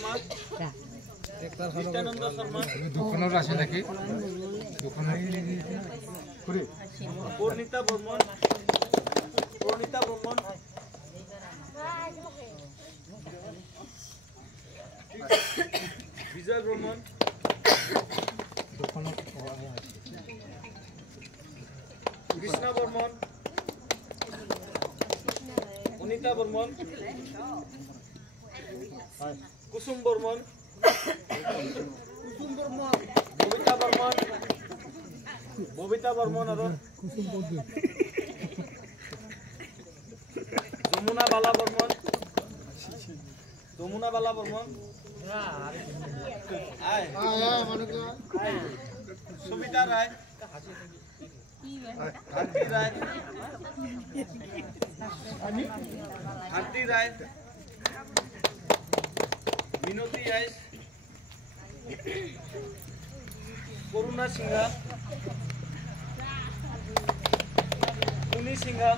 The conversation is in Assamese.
শর্মা নিত্যানন্দ শর্মা দোকানের আছে নাকি দোকানের পূর্ণিতা বর্মন বিজয় বর্মন কৃষ্ণা বর্মন অনিতা বর্মন কুসুম বর্মন ববিতা বর্মন আর যমুনা বালা বর্মন সবিতা রায় भारती राय मिनती आइस करुणा सिंहा मुनि सिंहा